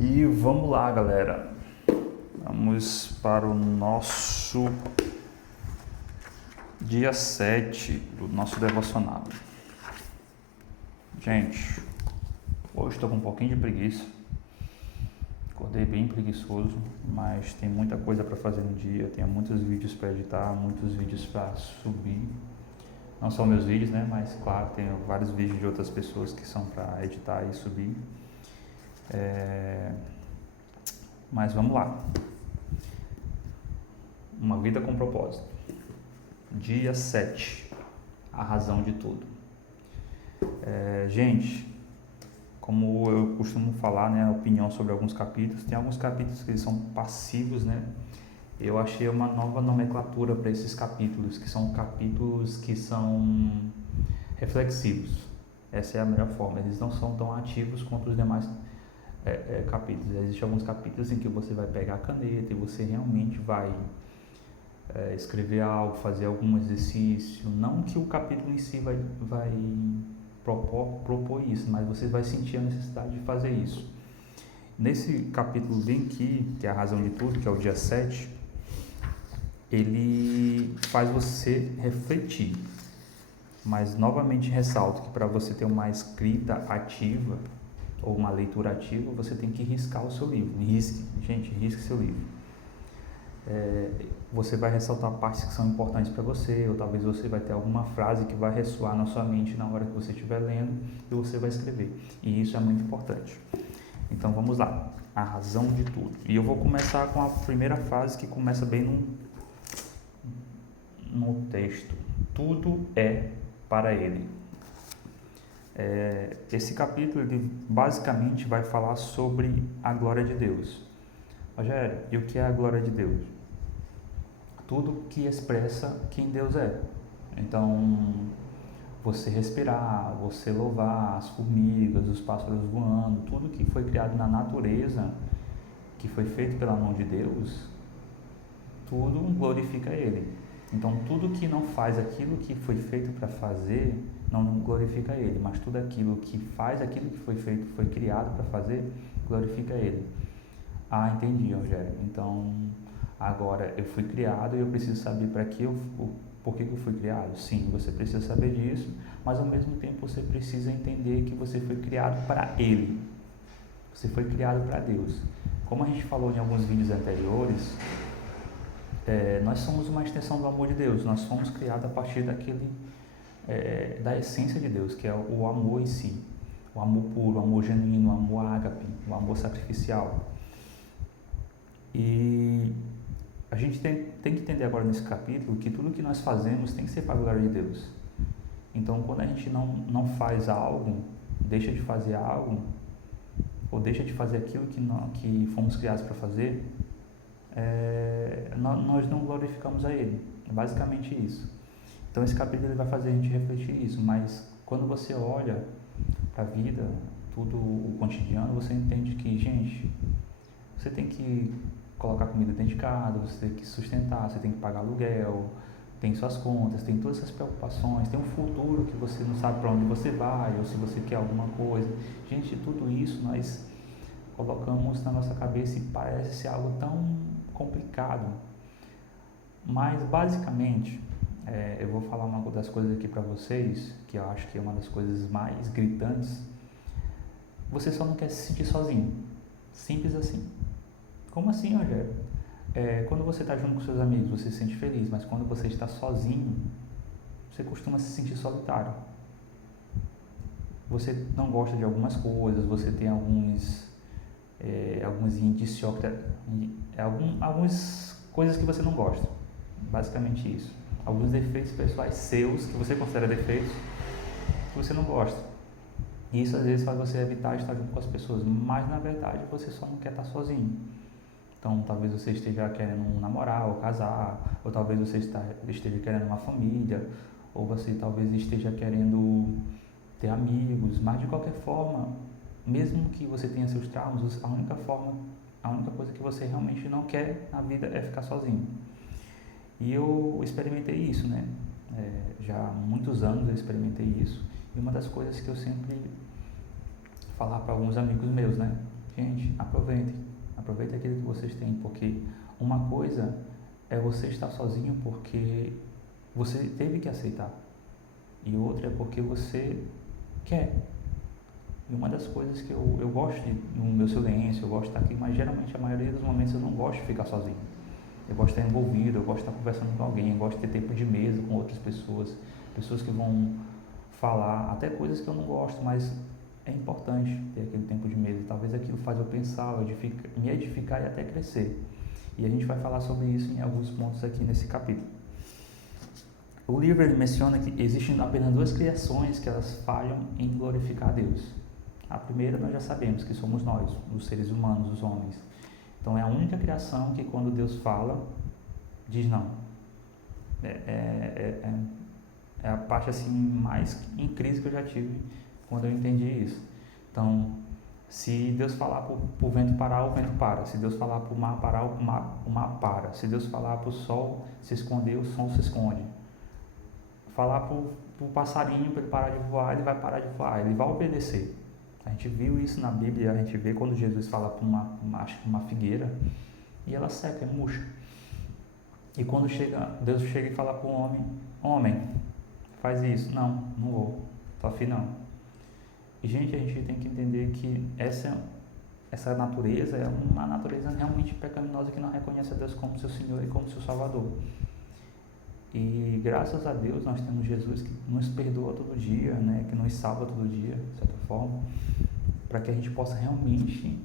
E vamos lá, galera. Vamos para o nosso dia 7 do nosso devocional. Gente, hoje estou com um pouquinho de preguiça. Acordei bem preguiçoso, mas tem muita coisa para fazer no dia. Tenho muitos vídeos para editar, muitos vídeos para subir. Não são meus vídeos, né? Mas claro, tenho vários vídeos de outras pessoas que são para editar e subir. Mas vamos lá. Uma vida com propósito. Dia 7. A razão de tudo. Gente, como eu costumo falar, né, a opinião sobre alguns capítulos, tem alguns capítulos que eles são passivos, né? Eu achei uma nova nomenclatura para esses capítulos, que são capítulos que são reflexivos. Essa é a melhor forma. Eles não são tão ativos quanto os demais capítulos. Existem alguns capítulos em que você vai pegar a caneta e você realmente vai escrever algo, fazer algum exercício. Não que o capítulo em si vai propor isso, mas você vai sentir a necessidade de fazer isso. Nesse capítulo bem aqui, que é a razão de tudo, que é o dia 7, ele faz você refletir. Mas novamente ressalto que para você ter uma escrita ativa ou uma leitura ativa, você tem que riscar o seu livro. Risque seu livro. Você vai ressaltar partes que são importantes para você, ou talvez você vai ter alguma frase que vai ressoar na sua mente na hora que você estiver lendo e você vai escrever. E isso é muito importante. Então vamos lá, a razão de tudo. E eu vou começar com a primeira frase que começa bem no texto. Tudo é para Ele. Esse capítulo ele basicamente vai falar sobre a glória de Deus. Rogério, e o que é a glória de Deus? Tudo que expressa quem Deus é. Então, você respirar, você louvar as formigas, os pássaros voando, tudo que foi criado na natureza, que foi feito pela mão de Deus, tudo glorifica Ele. Então, tudo que não faz aquilo que foi feito para fazer, não glorifica Ele, mas tudo aquilo que faz aquilo que foi feito, foi criado para fazer, glorifica Ele. Ah, entendi, Rogério. Então, agora eu fui criado e eu preciso saber por que eu fui criado. Sim, você precisa saber disso, mas ao mesmo tempo você precisa entender que você foi criado para Ele. Você foi criado para Deus. Como a gente falou em alguns vídeos anteriores, nós somos uma extensão do amor de Deus. Nós fomos criados a partir da essência de Deus, que é o amor em si. O amor puro, o amor genuíno, o amor ágape, o amor sacrificial. E a gente tem que entender agora nesse capítulo que tudo que nós fazemos tem que ser para a glória de Deus. Então, quando a gente não faz algo, deixa de fazer algo, ou deixa de fazer aquilo que fomos criados para fazer, nós não glorificamos a Ele. É basicamente isso. Então, esse capítulo ele vai fazer a gente refletir isso, mas quando você olha para a vida, tudo o cotidiano, você entende que, gente, você tem que colocar comida dentro de casa, você tem que sustentar, você tem que pagar aluguel, tem suas contas, tem todas essas preocupações, tem um futuro que você não sabe para onde você vai, ou se você quer alguma coisa. Gente, tudo isso nós colocamos na nossa cabeça e parece ser algo tão complicado. Mas, basicamente, eu vou falar uma das coisas aqui para vocês, que eu acho que é uma das coisas mais gritantes. Você só não quer se sentir sozinho. Simples assim. Como assim, Rogério? Quando você está junto com seus amigos, você se sente feliz, mas quando você está sozinho, você costuma se sentir solitário. Você não gosta de algumas coisas, você tem alguns indícios, algumas coisas que você não gosta. Basicamente isso. Alguns defeitos pessoais seus, que você considera defeitos, que você não gosta. E isso às vezes faz você evitar estar junto com as pessoas, mas na verdade você só não quer estar sozinho. Então talvez você esteja querendo namorar ou casar, ou talvez você esteja querendo uma família, ou você talvez esteja querendo ter amigos, mas de qualquer forma, mesmo que você tenha seus traumas, a única coisa que você realmente não quer na vida é ficar sozinho. E eu experimentei isso, né? Já há muitos anos eu experimentei isso. E uma das coisas que eu sempre falar para alguns amigos meus, né? Gente, aproveitem aquilo que vocês têm, porque uma coisa é você estar sozinho porque você teve que aceitar, e outra é porque você quer. E uma das coisas que eu gosto no meu silêncio, eu gosto de estar aqui, mas geralmente a maioria dos momentos eu não gosto de ficar sozinho. Eu gosto de estar envolvido, eu gosto de estar conversando com alguém, eu gosto de ter tempo de mesa com outras pessoas, pessoas que vão falar, até coisas que eu não gosto, mas é importante ter aquele tempo de mesa. Talvez aquilo faz eu pensar, me edificar e até crescer. E a gente vai falar sobre isso em alguns pontos aqui nesse capítulo. O livro ele menciona que existem apenas duas criações que elas falham em glorificar a Deus. A primeira nós já sabemos que somos nós, os seres humanos, os homens. Então é a única criação que quando Deus fala, diz não. É a parte assim mais em crise que eu já tive quando eu entendi isso. Então, se Deus falar para o vento parar, o vento para. Se Deus falar para o mar parar, o mar para. Se Deus falar para o sol se esconder, o sol se esconde. Falar para o passarinho para ele parar de voar, ele vai parar de voar, ele vai obedecer. A gente viu isso na Bíblia, a gente vê quando Jesus fala para uma figueira e ela seca, é murcha. E quando Deus chega e fala para o homem, faz isso. Não vou, tô afim não. E gente, a gente tem que entender que essa natureza é uma natureza realmente pecaminosa que não reconhece a Deus como seu Senhor e como seu Salvador. E graças a Deus nós temos Jesus que nos perdoa todo dia, né? Que nos salva todo dia, de certa forma, para que a gente possa realmente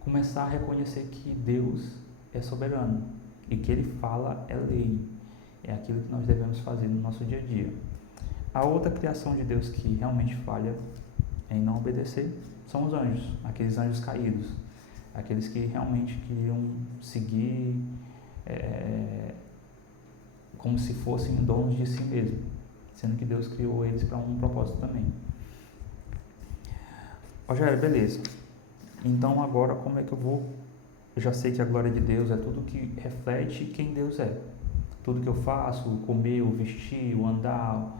começar a reconhecer que Deus é soberano e que Ele fala é lei, é aquilo que nós devemos fazer no nosso dia a dia. A outra criação de Deus que realmente falha em não obedecer são os anjos, aqueles anjos caídos, aqueles que realmente queriam seguir como se fossem donos de si mesmo, sendo que Deus criou eles para um propósito também. Rogério, beleza. Então agora como é que eu vou? Eu já sei que a glória de Deus é tudo que reflete quem Deus é. Tudo que eu faço, o comer, o vestir, o andar,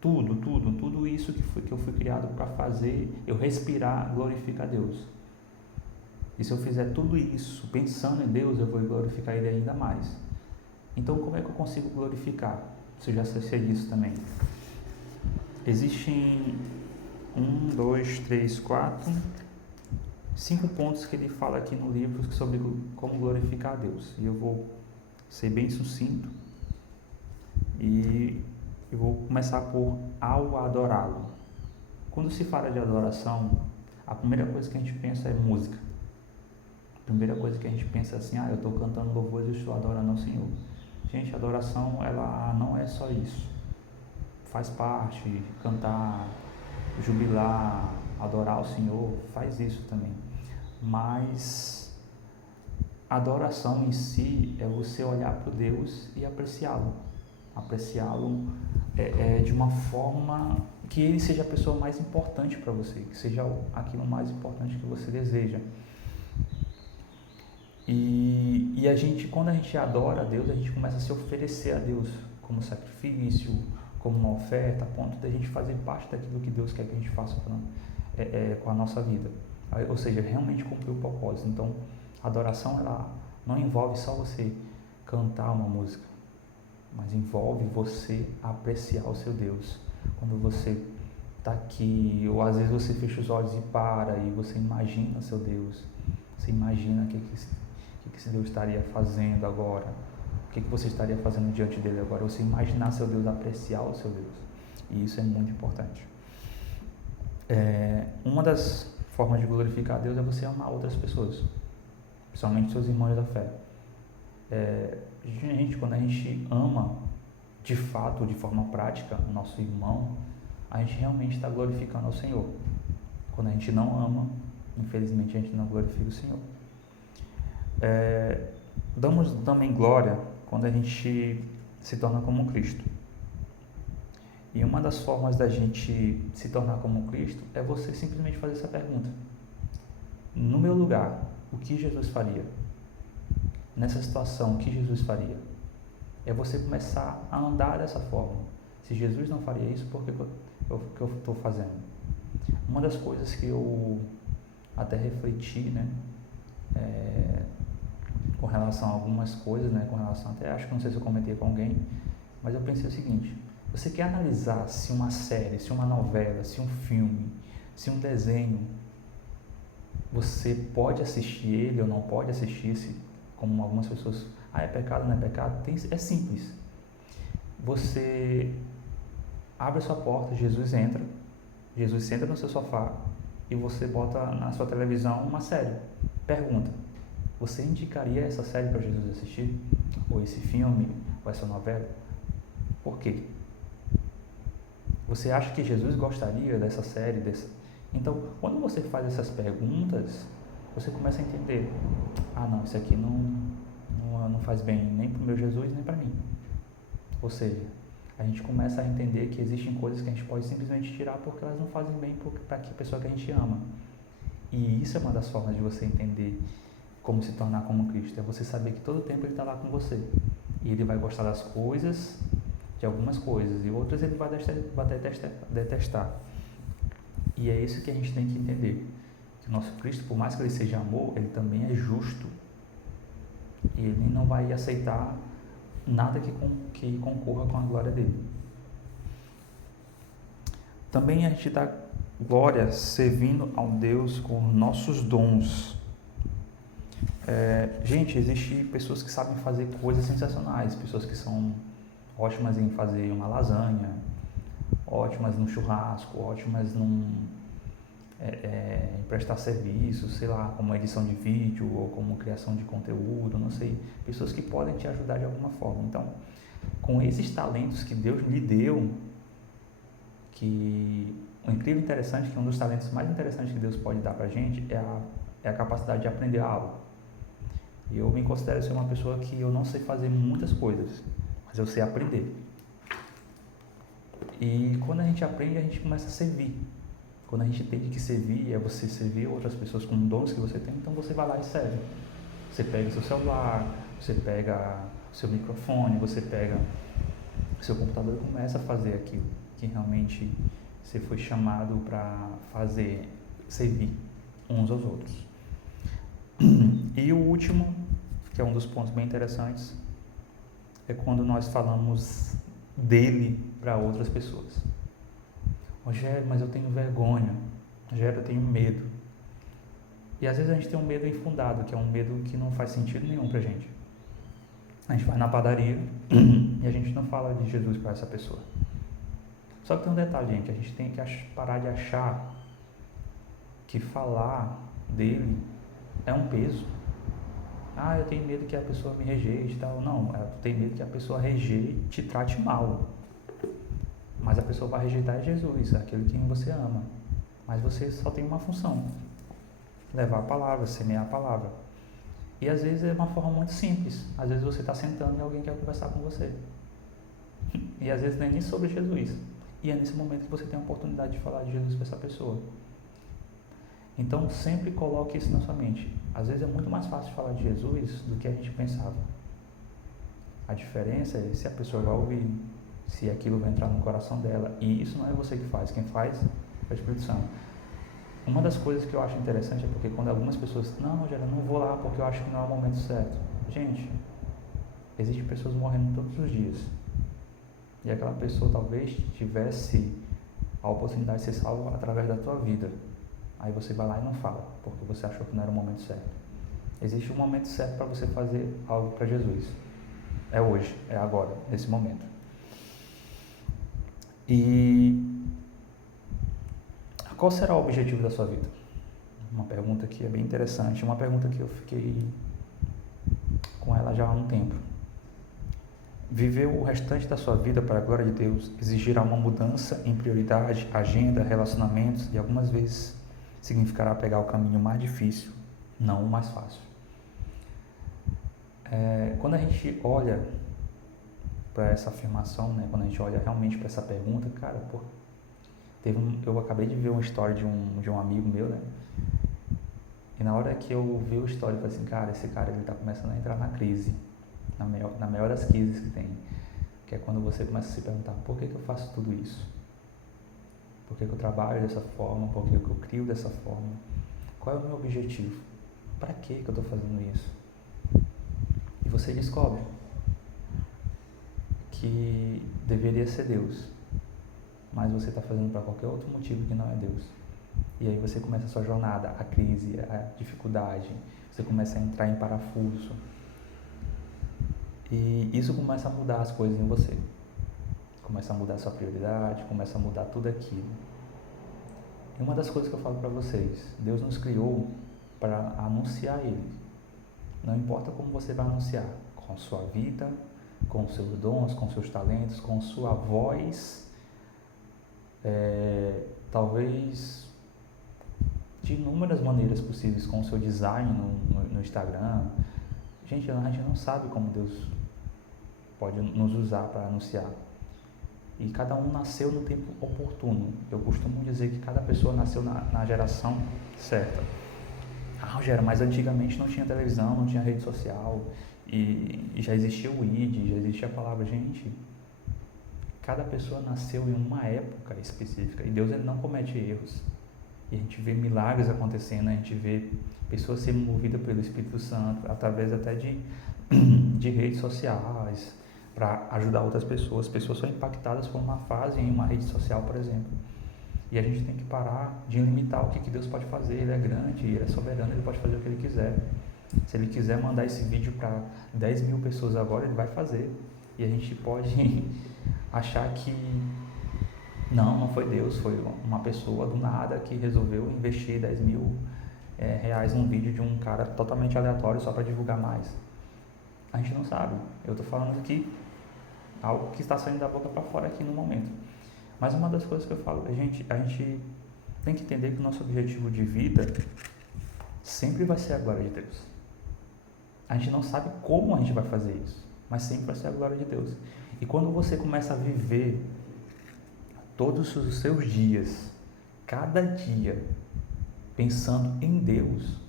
tudo isso que eu fui criado para fazer, eu respirar, glorifica a Deus. E se eu fizer tudo isso pensando em Deus, eu vou glorificar Ele ainda mais. Então, como é que eu consigo glorificar? Você já sei disso também. Existem 5 pontos que ele fala aqui no livro sobre como glorificar a Deus. E eu vou ser bem sucinto. E eu vou começar por ao adorá-lo. Quando se fala de adoração, a primeira coisa que a gente pensa é música. A primeira coisa que a gente pensa é assim, eu estou cantando louvores e estou adorando ao Senhor. Gente, a adoração, ela não é só isso. Faz parte, cantar, jubilar, adorar o Senhor, faz isso também. Mas a adoração em si é você olhar para Deus e apreciá-lo. Apreciá-lo de uma forma que Ele seja a pessoa mais importante para você, que seja aquilo mais importante que você deseja. E a gente, quando a gente adora a Deus, a gente começa a se oferecer a Deus como sacrifício, como uma oferta, a ponto de a gente fazer parte daquilo que Deus quer que a gente faça com a nossa vida. Ou seja, realmente cumprir o propósito. Então, a adoração, ela não envolve só você cantar uma música, mas envolve você apreciar o seu Deus. Quando você está aqui, ou às vezes você fecha os olhos e para, e você imagina seu Deus. Você imagina o que esse Deus estaria fazendo agora, o que você estaria fazendo diante dele agora. Você imaginar seu Deus, apreciar o seu Deus. E isso é muito importante. Uma das formas de glorificar a Deus é você amar outras pessoas, principalmente seus irmãos da fé. Gente, quando a gente ama de fato, de forma prática, o nosso irmão, a gente realmente está glorificando ao Senhor. Quando a gente não ama, infelizmente a gente não glorifica o Senhor. Damos também glória quando a gente se torna como Cristo. E uma das formas da gente se tornar como Cristo é você simplesmente fazer essa pergunta: no meu lugar, o que Jesus faria? Nessa situação, o que Jesus faria? É você começar a andar dessa forma. Se Jesus não faria isso, por que eu estou fazendo? Uma das coisas que eu até refletir, né? Com relação a algumas coisas, né? Com relação até, acho que não sei se eu comentei com alguém, mas eu pensei o seguinte: você quer analisar se uma série, se uma novela, se um filme, se um desenho, você pode assistir ele ou não pode assistir, se, como algumas pessoas, é pecado, não é pecado? É simples. Você abre a sua porta, Jesus senta no seu sofá e você bota na sua televisão uma série. Pergunta: você indicaria essa série para Jesus assistir? Ou esse filme, ou essa novela? Por quê? Você acha que Jesus gostaria dessa série? Então, quando você faz essas perguntas, você começa a entender: não, isso aqui não faz bem nem para o meu Jesus, nem para mim. Ou seja, a gente começa a entender que existem coisas que a gente pode simplesmente tirar porque elas não fazem bem para a pessoa que a gente ama. E isso é uma das formas de você entender como se tornar como Cristo. É você saber que todo tempo Ele está lá com você. E Ele vai gostar das coisas, de algumas coisas, e outras Ele vai detestar. E é isso que a gente tem que entender. Que o nosso Cristo, por mais que Ele seja amor, Ele também é justo. E Ele não vai aceitar nada que concorra com a glória dele. Também a gente dá glória servindo ao Deus com nossos dons. Gente, existem pessoas que sabem fazer coisas sensacionais, pessoas que são ótimas em fazer uma lasanha, ótimas no churrasco, ótimas em prestar serviço, sei lá, como edição de vídeo ou como criação de conteúdo, não sei, pessoas que podem te ajudar de alguma forma. Então, com esses talentos que Deus lhe deu, que o incrível e interessante, que um dos talentos mais interessantes que Deus pode dar pra gente é a capacidade de aprender algo. E eu me considero ser uma pessoa que eu não sei fazer muitas coisas, mas eu sei aprender. E quando a gente aprende, a gente começa a servir. Quando a gente entende que servir é você servir outras pessoas com dons que você tem, então você vai lá e serve. Você pega o seu celular, você pega o seu microfone, você pega o seu computador e começa a fazer aquilo que realmente você foi chamado para fazer, servir uns aos outros. E o último, que é um dos pontos bem interessantes, é quando nós falamos dele para outras pessoas. Rogério, mas eu tenho vergonha. Rogério, eu tenho medo. E às vezes a gente tem um medo infundado, que é um medo que não faz sentido nenhum pra gente. A gente vai na padaria e a gente não fala de Jesus para essa pessoa. Só que tem um detalhe, gente, a gente tem que parar de achar que falar dele é um peso. Eu tenho medo que a pessoa me rejeite e tal. Não, tu tem medo que a pessoa rejeite, te trate mal. Mas a pessoa vai rejeitar Jesus, aquele que você ama. Mas você só tem uma função: levar a palavra, semear a palavra. E às vezes é uma forma muito simples. Às vezes você está sentando e alguém quer conversar com você. E às vezes não é nem sobre Jesus. E é nesse momento que você tem a oportunidade de falar de Jesus para essa pessoa. Então sempre coloque isso na sua mente. Às vezes é muito mais fácil falar de Jesus do que a gente pensava. A diferença é se a pessoa vai ouvir, se aquilo vai entrar no coração dela. E isso não é você que faz, quem faz é o Espírito Santo. Uma das coisas que eu acho interessante é porque quando algumas pessoas, não, Rogério, eu não vou lá porque eu acho que não é o momento certo. Gente, existem pessoas morrendo todos os dias. E aquela pessoa talvez tivesse a oportunidade de ser salva através da tua vida. Aí você vai lá e não fala, porque você achou que não era o momento certo. Existe um momento certo para você fazer algo para Jesus. É hoje, é agora, nesse momento. E qual será o objetivo da sua vida? Uma pergunta que é bem interessante, uma pergunta que eu fiquei com ela já há um tempo. Viver o restante da sua vida para a glória de Deus exigirá uma mudança em prioridade, agenda, relacionamentos e algumas vezes significará pegar o caminho mais difícil, não o mais fácil. Quando a gente olha para essa afirmação, né, quando a gente olha realmente para essa pergunta, cara, eu acabei de ver uma história de um amigo meu, né? E na hora que eu vi a história, eu falei assim, cara, esse cara ele tá começando a entrar na crise, na maior das crises que tem, que é quando você começa a se perguntar, por que eu faço tudo isso? Por que eu trabalho dessa forma? Por que eu crio dessa forma? Qual é o meu objetivo? Para que eu estou fazendo isso? E você descobre que deveria ser Deus, mas você está fazendo para qualquer outro motivo que não é Deus. E aí você começa a sua jornada, a crise, a dificuldade, você começa a entrar em parafuso. E isso começa a mudar as coisas em você. Começa a mudar a sua prioridade, começa a mudar tudo aquilo. E uma das coisas que eu falo para vocês, Deus nos criou para anunciar Ele. Não importa como você vai anunciar, com a sua vida, com os seus dons, com os seus talentos, com sua voz, talvez de inúmeras maneiras possíveis, com o seu design no Instagram. Gente, a gente não sabe como Deus pode nos usar para anunciar. E cada um nasceu no tempo oportuno. Eu costumo dizer que cada pessoa nasceu na geração certa. Rogério, mas antigamente não tinha televisão, não tinha rede social, e já existia o ID, já existia a palavra. Gente, cada pessoa nasceu em uma época específica, e Deus ele não comete erros. E a gente vê milagres acontecendo, a gente vê pessoas sendo movidas pelo Espírito Santo, através até de redes sociais, para ajudar outras pessoas. Pessoas são impactadas por uma fase em uma rede social, por exemplo. E a gente tem que parar de limitar o que Deus pode fazer. Ele é grande, Ele é soberano, Ele pode fazer o que Ele quiser. Se Ele quiser mandar esse vídeo para 10 mil pessoas agora, Ele vai fazer. E a gente pode achar que não foi Deus, foi uma pessoa do nada que resolveu investir 10 mil reais num vídeo de um cara totalmente aleatório só para divulgar mais. A gente não sabe. Eu estou falando aqui algo que está saindo da boca para fora aqui no momento. Mas uma das coisas que eu falo, a gente tem que entender que o nosso objetivo de vida sempre vai ser a glória de Deus. A gente não sabe como a gente vai fazer isso, mas sempre vai ser a glória de Deus. E quando você começa a viver todos os seus dias, cada dia, pensando em Deus,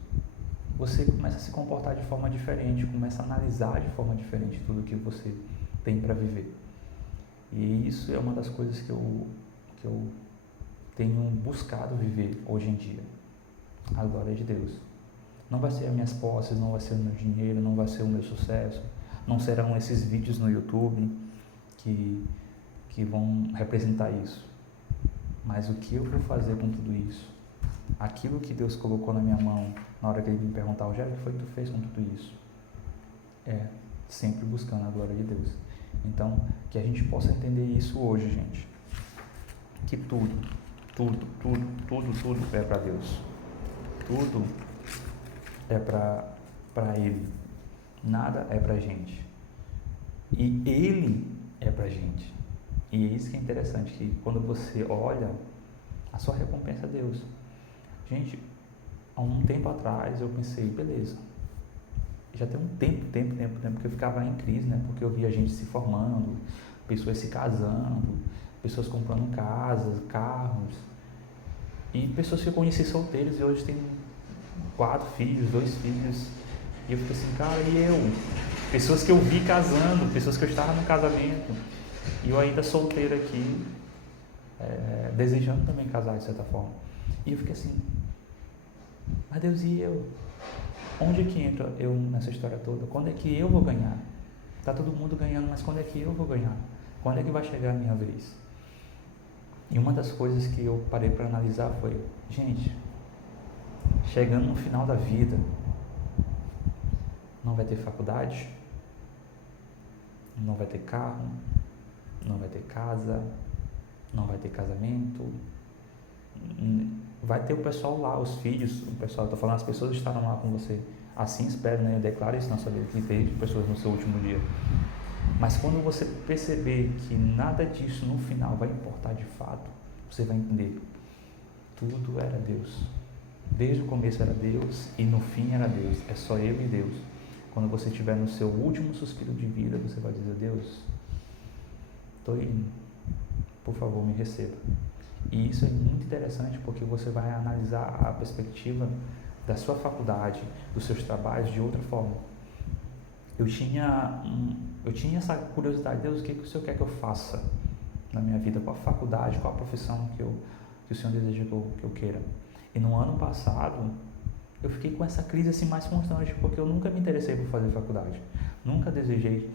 você começa a se comportar de forma diferente, começa a analisar de forma diferente tudo que você tem para viver. E isso é uma das coisas que eu tenho buscado viver hoje em dia. A glória de Deus. Não vai ser as minhas posses, não vai ser o meu dinheiro, não vai ser o meu sucesso, não serão esses vídeos no YouTube que vão representar isso. Mas o que eu vou fazer com tudo isso? Aquilo que Deus colocou na minha mão, na hora que Ele me perguntar, o que foi que tu fez com tudo isso? É sempre buscando a glória de Deus. Então, que a gente possa entender isso hoje, gente. Que tudo é para Deus. Tudo é para Ele. Nada é para gente. E Ele é para gente. E é isso que é interessante, que quando você olha, a sua recompensa é Deus. Gente, há um tempo atrás eu pensei, beleza, já tem um tempo que eu ficava em crise, né? Porque eu via gente se formando, pessoas se casando, pessoas comprando casas, carros, e pessoas que eu conheci solteiras e hoje tem 4 filhos, 2 filhos, e eu fiquei assim, cara, e eu? Pessoas que eu vi casando, pessoas que eu estava no casamento, e eu ainda solteiro aqui, desejando também casar de certa forma. E eu fiquei assim, mas Deus, e eu? Onde é que entra eu nessa história toda? Quando é que eu vou ganhar? Está todo mundo ganhando, mas quando é que eu vou ganhar? Quando é que vai chegar a minha vez? E uma das coisas que eu parei para analisar foi, gente, chegando no final da vida, não vai ter faculdade, não vai ter carro, não vai ter casa, não vai ter casamento, vai ter o pessoal lá, os filhos, o pessoal, estou falando, as pessoas estarão lá com você, assim espero, né? Declare isso na sua vida, que teve pessoas no seu último dia. Mas quando você perceber que nada disso no final vai importar de fato, você vai entender, tudo era Deus. Desde o começo era Deus e no fim era Deus, é só eu e Deus. Quando você estiver no seu último suspiro de vida, você vai dizer, Deus, estou indo, por favor, me receba. E isso é muito interessante porque você vai analisar a perspectiva da sua faculdade, dos seus trabalhos de outra forma. Eu tinha essa curiosidade, Deus, o que o Senhor quer que eu faça na minha vida? Qual a faculdade, qual a profissão que o Senhor deseja que eu queira? E no ano passado, eu fiquei com essa crise assim mais constante, porque eu nunca me interessei por fazer faculdade, nunca desejei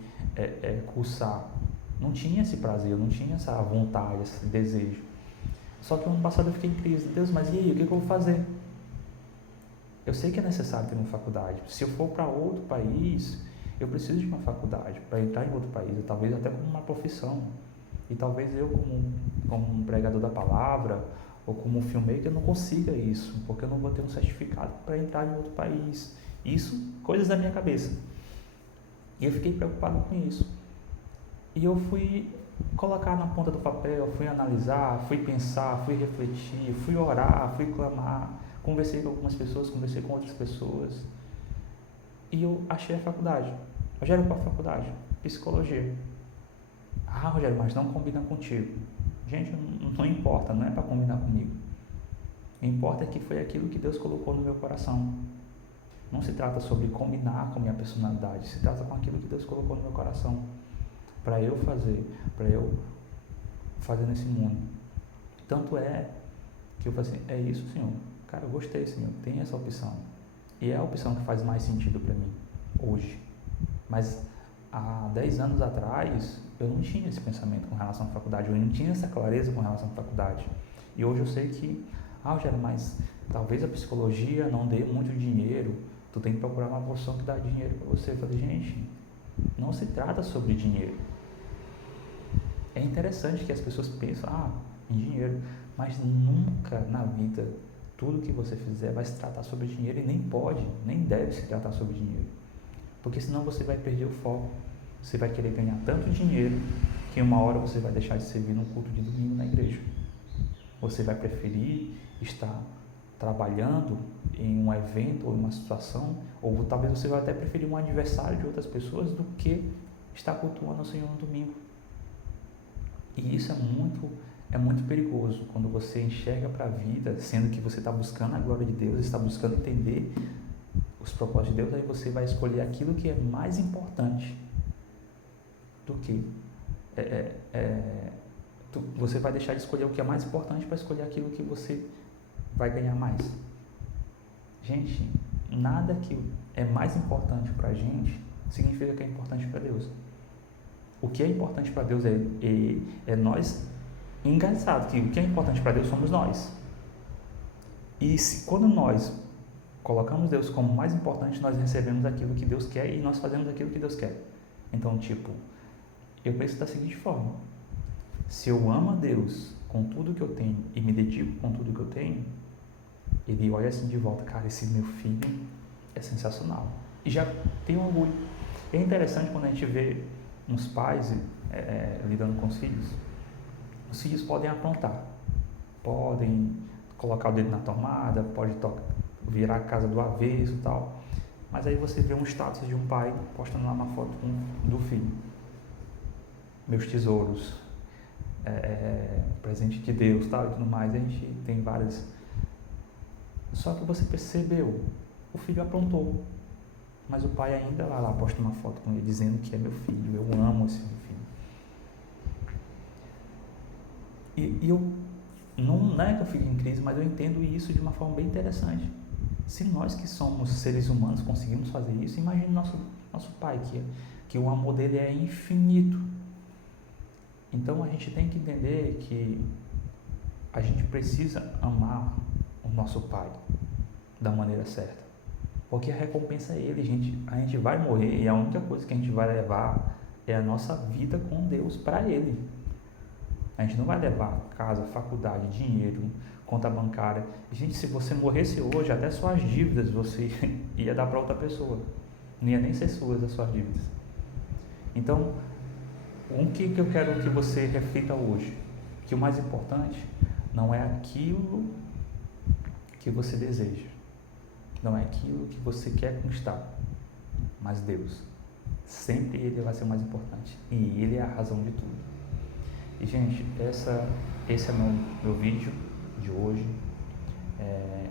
cursar, não tinha esse prazer, eu não tinha essa vontade, esse desejo. Só que ano passado eu fiquei em crise, Deus, mas e aí, o que eu vou fazer? Eu sei que é necessário ter uma faculdade, se eu for para outro país, eu preciso de uma faculdade para entrar em outro país, talvez até como uma profissão, e talvez eu como um pregador da palavra, ou como um filmmaker, eu não consiga isso, porque eu não vou ter um certificado para entrar em outro país. Isso, coisas da minha cabeça. E eu fiquei preocupado com isso. E eu fui colocar na ponta do papel, fui analisar, fui pensar, fui refletir, fui orar, fui clamar, conversei com algumas pessoas, conversei com outras pessoas. E eu achei a faculdade. Rogério, qual a faculdade? Psicologia. Ah, Rogério, mas não combina contigo. Gente, não importa, não é para combinar comigo. O que importa é que foi aquilo que Deus colocou no meu coração. Não se trata sobre combinar com a minha personalidade, se trata com aquilo que Deus colocou no meu coração. Para eu fazer nesse mundo. Tanto é que eu falei assim, é isso, Senhor. Cara, eu gostei, Senhor, tem essa opção. E é a opção que faz mais sentido para mim, hoje. Mas há 10 anos atrás, eu não tinha esse pensamento com relação à faculdade, eu não tinha essa clareza com relação à faculdade. E hoje eu sei que, Rogério, mas talvez a psicologia não dê muito dinheiro, tu tem que procurar uma profissão que dá dinheiro para você. Eu falei, gente, não se trata sobre dinheiro. É interessante que as pessoas pensam, em dinheiro, mas nunca na vida, tudo que você fizer vai se tratar sobre dinheiro, e nem pode, nem deve se tratar sobre dinheiro. Porque senão você vai perder o foco. Você vai querer ganhar tanto dinheiro que uma hora você vai deixar de servir num culto de domingo na igreja. Você vai preferir estar trabalhando em um evento ou em uma situação, ou talvez você vai até preferir um aniversário de outras pessoas do que estar cultuando o Senhor no domingo. E isso é muito perigoso quando você enxerga para a vida, sendo que você está buscando a glória de Deus, está buscando entender os propósitos de Deus, aí você vai escolher aquilo que é mais importante do que você vai deixar de escolher o que é mais importante para escolher aquilo que você vai ganhar mais. Gente, nada que é mais importante para a gente significa que é importante para Deus. O que é importante para Deus é nós, engraçado que o que é importante para Deus somos nós. E quando nós colocamos Deus como mais importante, nós recebemos aquilo que Deus quer e nós fazemos aquilo que Deus quer. Então, eu penso da seguinte forma: se eu amo a Deus com tudo que eu tenho e me dedico com tudo que eu tenho, Ele olha assim de volta, cara, esse meu filho é sensacional. E já tem um orgulho. É interessante quando a gente vê uns pais lidando com os filhos podem aprontar, podem colocar o dedo na tomada, pode virar a casa do avesso e tal, mas aí você vê um status de um pai postando lá uma foto do filho, meus tesouros, presente de Deus, tal, e tudo mais. A gente tem várias, só que você percebeu, o filho aprontou, mas o pai ainda vai lá, posta uma foto com ele dizendo que é meu filho, eu amo esse meu filho. E eu não é que eu fique em crise, mas eu entendo isso de uma forma bem interessante. Se nós que somos seres humanos conseguimos fazer isso, imagine nosso pai, que o amor dele é infinito. Então a gente tem que entender que a gente precisa amar o nosso pai da maneira certa, porque a recompensa é ele. A gente vai morrer e a única coisa que a gente vai levar é a nossa vida com Deus para ele. A gente não vai levar casa, faculdade, dinheiro, conta bancária. Gente, se você morresse hoje, até suas dívidas você ia dar para outra pessoa. Não ia nem ser suas as suas dívidas. Então, o que eu quero que você reflita hoje? Que o mais importante não é aquilo que você deseja. Não é aquilo que você quer conquistar. Mas Deus. Sempre Ele vai ser o mais importante. E Ele é a razão de tudo. E, gente, esse é meu vídeo de hoje.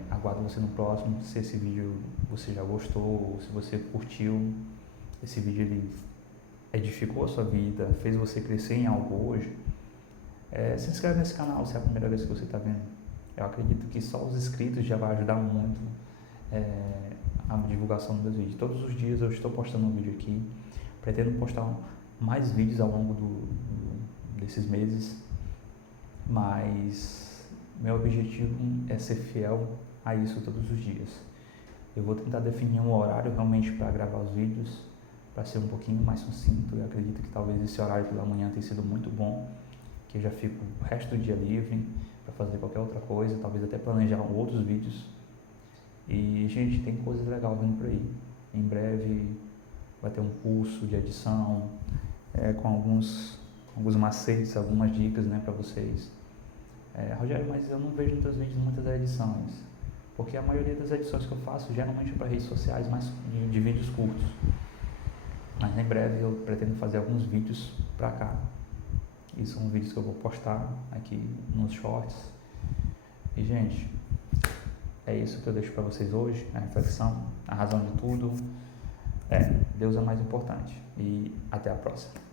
Aguardo você no próximo. Se esse vídeo você já gostou, se você curtiu, esse vídeo ele edificou a sua vida, fez você crescer em algo hoje, se inscreve nesse canal se é a primeira vez que você está vendo. Eu acredito que só os inscritos já vai ajudar muito a divulgação dos meus vídeos. Todos os dias eu estou postando um vídeo aqui, pretendo postar mais vídeos ao longo desses meses, mas meu objetivo é ser fiel a isso todos os dias. Eu vou tentar definir um horário realmente para gravar os vídeos, para ser um pouquinho mais sucinto. Eu acredito que talvez esse horário pela manhã tenha sido muito bom, que eu já fico o resto do dia livre para fazer qualquer outra coisa, talvez até planejar outros vídeos. E, gente, tem coisas legais vindo por aí. Em breve vai ter um curso de edição, com alguns macetes, algumas dicas, né, para vocês. Rogério, mas eu não vejo nos teus vídeos muitas edições, porque a maioria das edições que eu faço geralmente é para redes sociais, mas de vídeos curtos. Mas em breve eu pretendo fazer alguns vídeos para cá. E são vídeos que eu vou postar aqui nos shorts. E, gente, é isso que eu deixo para vocês hoje, a reflexão, a razão de tudo. Deus é mais importante. E até a próxima.